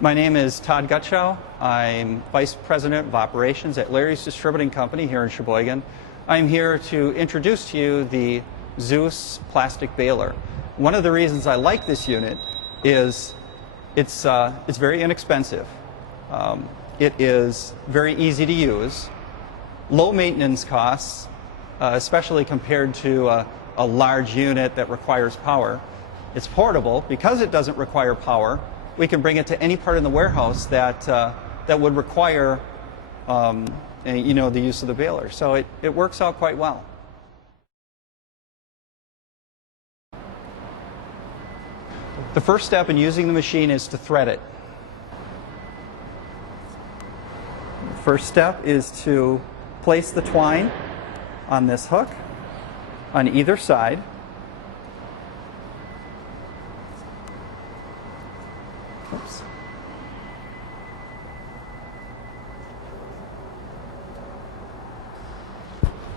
My name is Todd Gutschau. I'm Vice President of Operations at Larry's Distributing Company here in Sheboygan. I'm here to introduce to you the Zeus plastic baler. One of the reasons I like this unit is it's very inexpensive. It is very easy to use, low maintenance costs, especially compared to a large unit that requires power. It's portable. Because it doesn't require power, we can bring it to any part in the warehouse that would require the use of the baler. So it works out quite well. The first step in using the machine is to thread it. The first step is to place the twine on this hook on either side. Oops.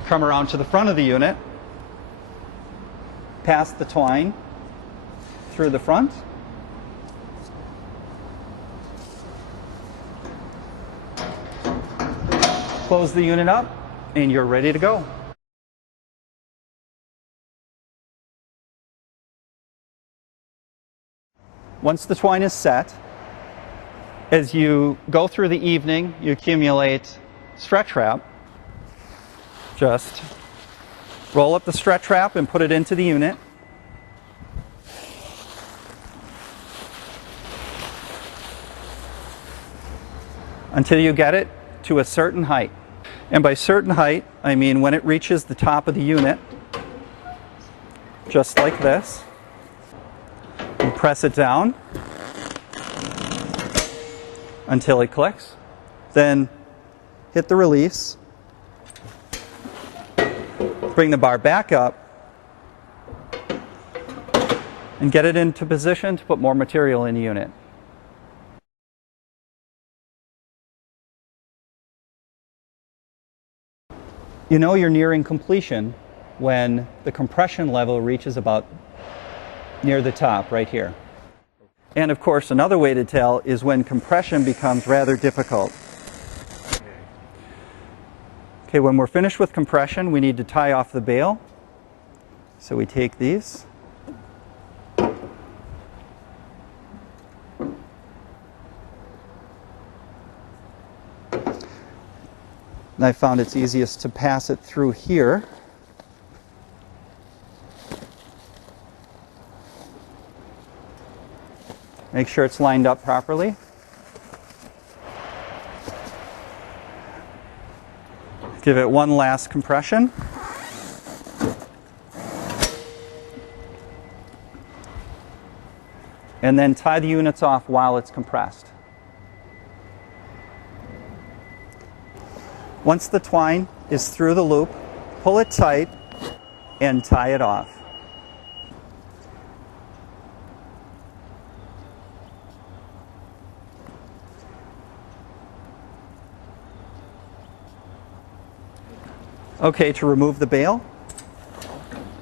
Come around to the front of the unit, pass the twine through the front, close the unit up, and you're ready to go. Once the twine is set, as you go through the evening, you accumulate stretch wrap. Just roll up the stretch wrap and put it into the unit. Until you get it to a certain height. And by certain height, I mean when it reaches the top of the unit, just like this. You press it down until it clicks. Then hit the release. Bring the bar back up and get it into position to put more material in the unit. You know you're nearing completion when the compression level reaches about near the top, right here. And of course, another way to tell is when compression becomes rather difficult. Okay, when we're finished with compression, we need to tie off the bale. So we take these. And I found it's easiest to pass it through here. Make sure it's lined up properly. Give it one last compression. And then tie the units off while it's compressed. Once the twine is through the loop, pull it tight and tie it off. Okay, to remove the bale,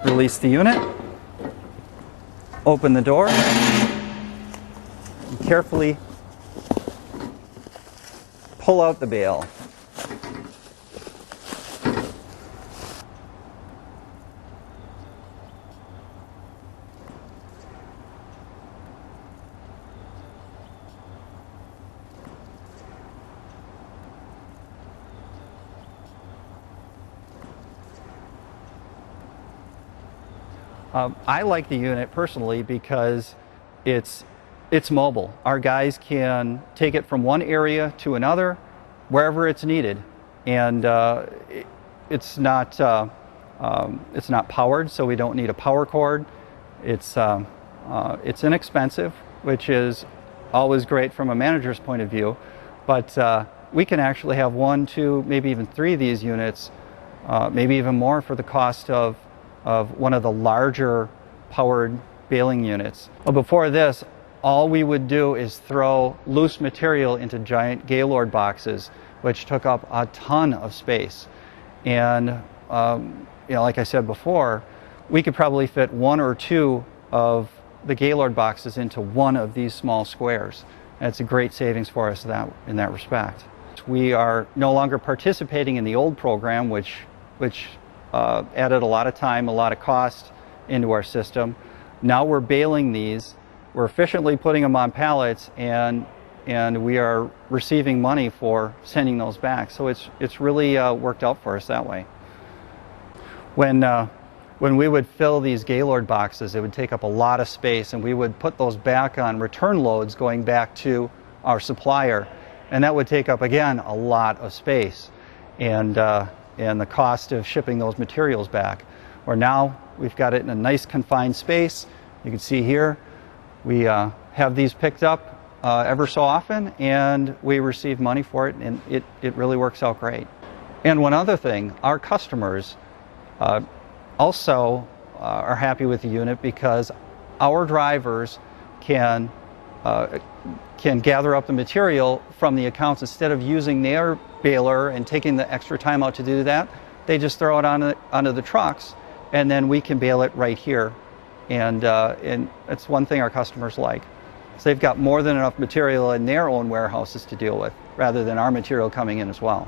release the unit, open the door, and carefully pull out the bale. I like the unit personally because it's mobile. Our guys can take it from one area to another, wherever it's needed, and it's not powered, so we don't need a power cord. It's inexpensive, which is always great from a manager's point of view, but we can actually have 1, 2, maybe even 3 of these units, maybe even more for the cost of one of the larger powered baling units. Well, before this, all we would do is throw loose material into giant Gaylord boxes, which took up a ton of space. And like I said before, we could probably fit 1 or 2 of the Gaylord boxes into one of these small squares. And it's a great savings for us in that respect. We are no longer participating in the old program, which added a lot of time, a lot of cost into our system. Now we're baling these, we're efficiently putting them on pallets, and we are receiving money for sending those back. So it's really worked out for us that way. When we would fill these Gaylord boxes, it would take up a lot of space, and we would put those back on return loads going back to our supplier, and that would take up, again, a lot of space and the cost of shipping those materials back. Where now we've got it in a nice confined space. You can see here we have these picked up ever so often, and we receive money for it, and it really works out great. And one other thing, our customers also are happy with the unit because our drivers can gather up the material from the accounts. Instead of using their baler and taking the extra time out to do that, they just throw it onto the trucks, and then we can bale it right here. And it's one thing our customers like. So they've got more than enough material in their own warehouses to deal with, rather than our material coming in as well.